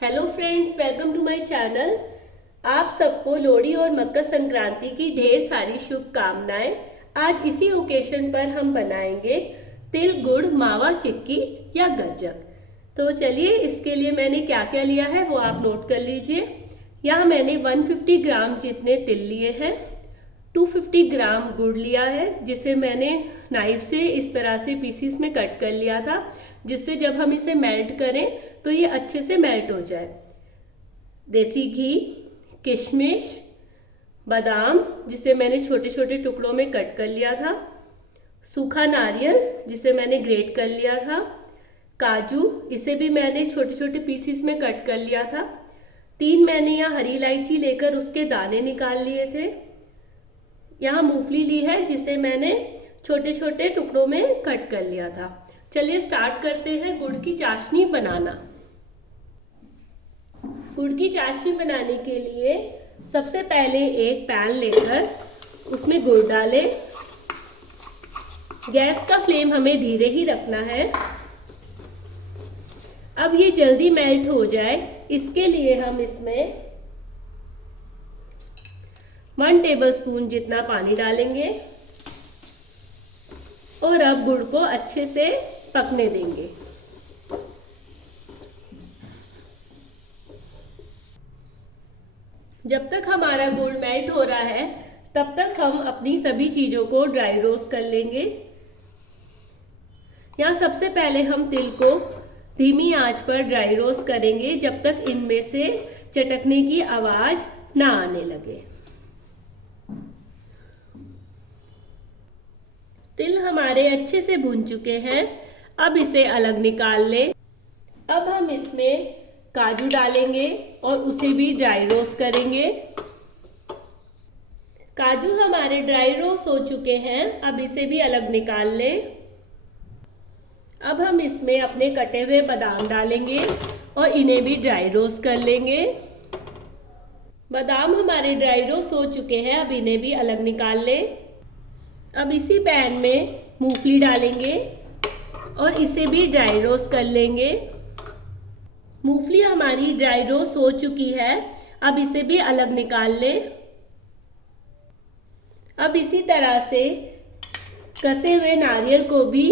Hello friends, welcome to my channel. आप सबको लोहड़ी और मकर संक्रांति की ढेर सारी शुभकामनाएं। आज इसी ओकेशन पर हम बनाएंगे तिल गुड़ मावा चिक्की या गज्जक। तो चलिए, इसके लिए मैंने क्या क्या लिया है वो आप नोट कर लीजिए। यहाँ मैंने 150 ग्राम जितने तिल लिए हैं, 250 ग्राम गुड़ लिया है जिसे मैंने नाइफ से इस तरह से पीसीस में कट कर लिया था, जिससे जब हम इसे मेल्ट करें तो ये अच्छे से मेल्ट हो जाए। देसी घी, किशमिश, बादाम जिसे मैंने छोटे छोटे टुकड़ों में कट कर लिया था, सूखा नारियल जिसे मैंने ग्रेट कर लिया था, काजू इसे भी मैंने छोटे छोटे पीसीस में कट कर लिया था, 3 मैंने यहाँ हरी इलायची लेकर उसके दाने निकाल लिए थे, यहाँ मूंगफली ली है जिसे मैंने छोटे छोटे टुकड़ों में कट कर लिया था। चलिए स्टार्ट करते हैं गुड़ की चाशनी बनाना। गुड़ की चाशनी बनाने के लिए सबसे पहले एक पैन लेकर उसमें गुड़ डालें। गैस का फ्लेम हमें धीरे ही रखना है। अब ये जल्दी मेल्ट हो जाए इसके लिए हम इसमें 1 टेबलस्पून जितना पानी डालेंगे और अब गुड़ को अच्छे से पकने देंगे। जब तक हमारा गुड़ मेल्ट हो रहा है तब तक हम अपनी सभी चीजों को ड्राई रोस्ट कर लेंगे। यहाँ सबसे पहले हम तिल को धीमी आंच पर ड्राई रोस्ट करेंगे जब तक इनमें से चटकने की आवाज ना आने लगे। तिल हमारे अच्छे से भून चुके हैं, अब इसे अलग निकाल लें। अब हम इसमें काजू डालेंगे और उसे भी ड्राई रोस्ट करेंगे। काजू हमारे ड्राई रोस्ट हो चुके हैं, अब इसे भी अलग निकाल लें। अब हम इसमें अपने कटे हुए बादाम डालेंगे और इन्हें भी ड्राई रोस्ट कर लेंगे। बादाम हमारे ड्राई रोस्ट हो चुके हैं, अब इन्हें भी अलग निकाल लें। अब इसी पैन में मूंगफली डालेंगे और इसे भी ड्राई रोस्ट कर लेंगे। मूंगफली हमारी ड्राई रोस्ट हो चुकी है, अब इसे भी अलग निकाल लें। अब इसी तरह से कसे हुए नारियल को भी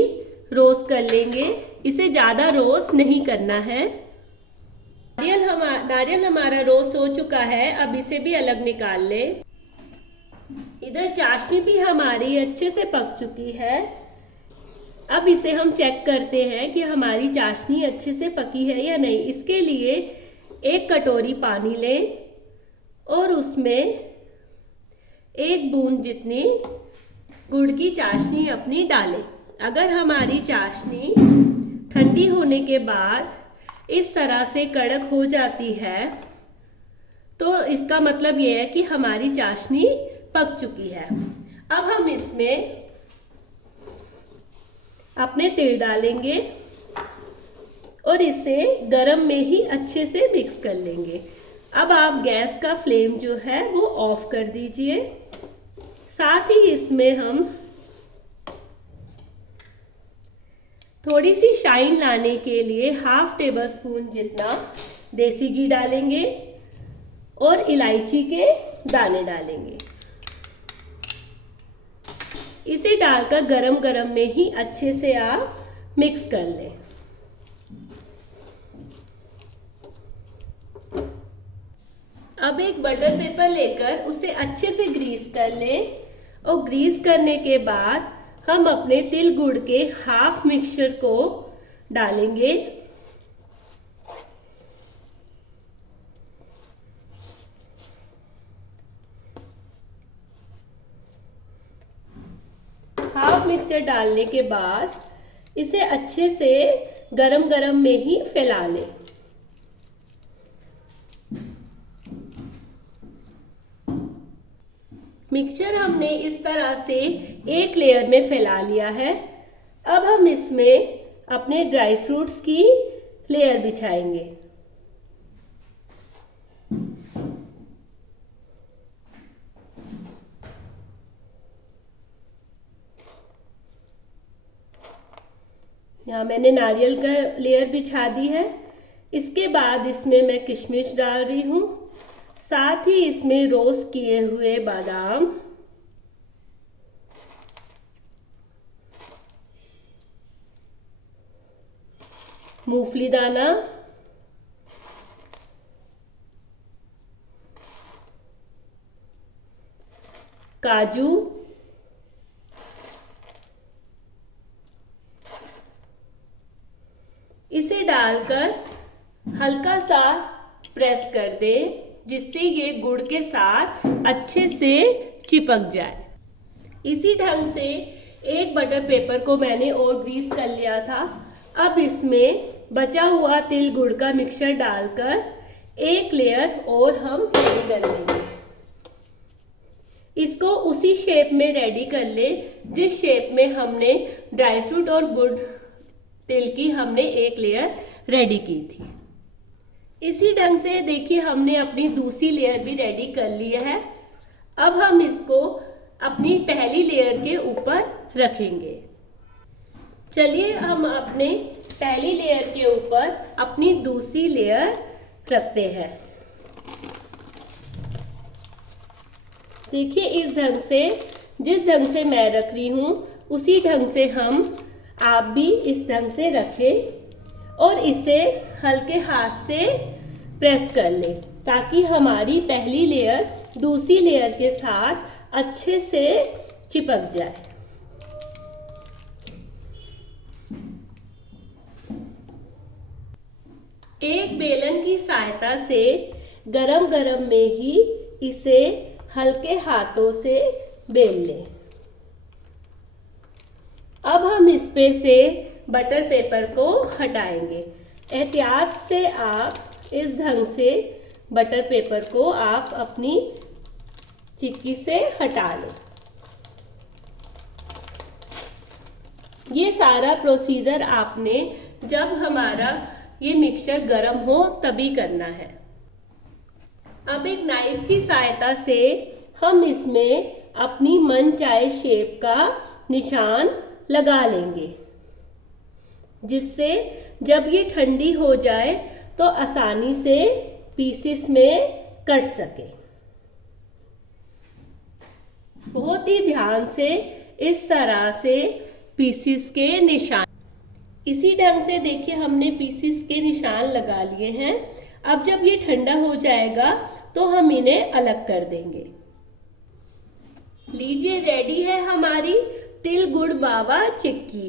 रोस्ट कर लेंगे। इसे ज़्यादा रोस्ट नहीं करना है। नारियल हमारा रोस्ट हो चुका है, अब इसे भी अलग निकाल लें। इधर चाशनी भी हमारी अच्छे से पक चुकी है। अब इसे हम चेक करते हैं कि हमारी चाशनी अच्छे से पकी है या नहीं। इसके लिए 1 कटोरी पानी लें और उसमें 1 बूंद जितनी गुड़ की चाशनी अपनी डालें। अगर हमारी चाशनी ठंडी होने के बाद इस तरह से कड़क हो जाती है तो इसका मतलब ये है कि हमारी चाशनी पक चुकी है। अब हम इसमें अपने तिल डालेंगे और इसे गरम में ही अच्छे से मिक्स कर लेंगे। अब आप गैस का फ्लेम जो है वो ऑफ कर दीजिए। साथ ही इसमें हम थोड़ी सी शाइन लाने के लिए 1/2 टेबलस्पून जितना देसी घी डालेंगे और इलायची के दाने डालेंगे। इसे डालकर गरम गरम में ही अच्छे से आप मिक्स कर लें। अब एक बटर पेपर लेकर उसे अच्छे से ग्रीस कर लें और ग्रीस करने के बाद हम अपने तिल गुड़ के हाफ मिक्सचर को डालेंगे। हाफ मिक्सचर डालने के बाद इसे अच्छे से गरम गरम में ही फैला लें। मिक्सचर हमने इस तरह से एक लेयर में फैला लिया है। अब हम इसमें अपने ड्राई फ्रूट्स की लेयर बिछाएंगे। यहाँ मैंने नारियल का लेयर बिछा दी है। इसके बाद इसमें मैं किशमिश डाल रही हूँ, साथ ही इसमें रोस्ट किए हुए बादाम, मूंगफली दाना, काजू, इसे डालकर हल्का सा प्रेस कर दें जिससे ये गुड़ के साथ अच्छे से चिपक जाए। इसी ढंग से एक बटर पेपर को मैंने और ग्रीस कर लिया था। अब इसमें बचा हुआ तिल गुड़ का मिक्सचर डालकर एक लेयर और हम रेडी कर लेंगे। इसको उसी शेप में रेडी कर ले जिस शेप में हमने ड्राई फ्रूट और गुड़ तिल की हमने एक लेयर रेडी की थी। इसी ढंग से देखिए हमने अपनी दूसरी लेयर भी रेडी कर ली है। अब हम इसको अपनी पहली लेयर के ऊपर रखेंगे। चलिए हम अपने पहली लेयर के ऊपर अपनी दूसरी लेयर रखते हैं। देखिए इस ढंग से, जिस ढंग से मैं रख रही हूँ उसी ढंग से आप भी इस ढंग से रखें और इसे हल्के हाथ से प्रेस कर लें ताकि हमारी पहली लेयर दूसरी लेयर के साथ अच्छे से चिपक जाए। एक बेलन की सहायता से गरम गरम में ही इसे हल्के हाथों से बेल लें। अब हम इस पे से बटर पेपर को हटाएंगे। एहतियात से आप इस ढंग से बटर पेपर को आप अपनी चिक्की से हटा लें। ये सारा प्रोसीजर आपने जब हमारा ये मिक्सचर गर्म हो तभी करना है। अब एक नाइफ की सहायता से हम इसमें अपनी मनचाहे शेप का निशान लगा लेंगे जिससे जब ये ठंडी हो जाए तो आसानी से पीसेस में कट सके। बहुत ही ध्यान से इस तरह से पीसेस के निशान, इसी ढंग से देखिए हमने पीसेस के निशान लगा लिए हैं। अब जब ये ठंडा हो जाएगा तो हम इन्हें अलग कर देंगे। लीजिए रेडी है हमारी तिल गुड़ मावा चिक्की।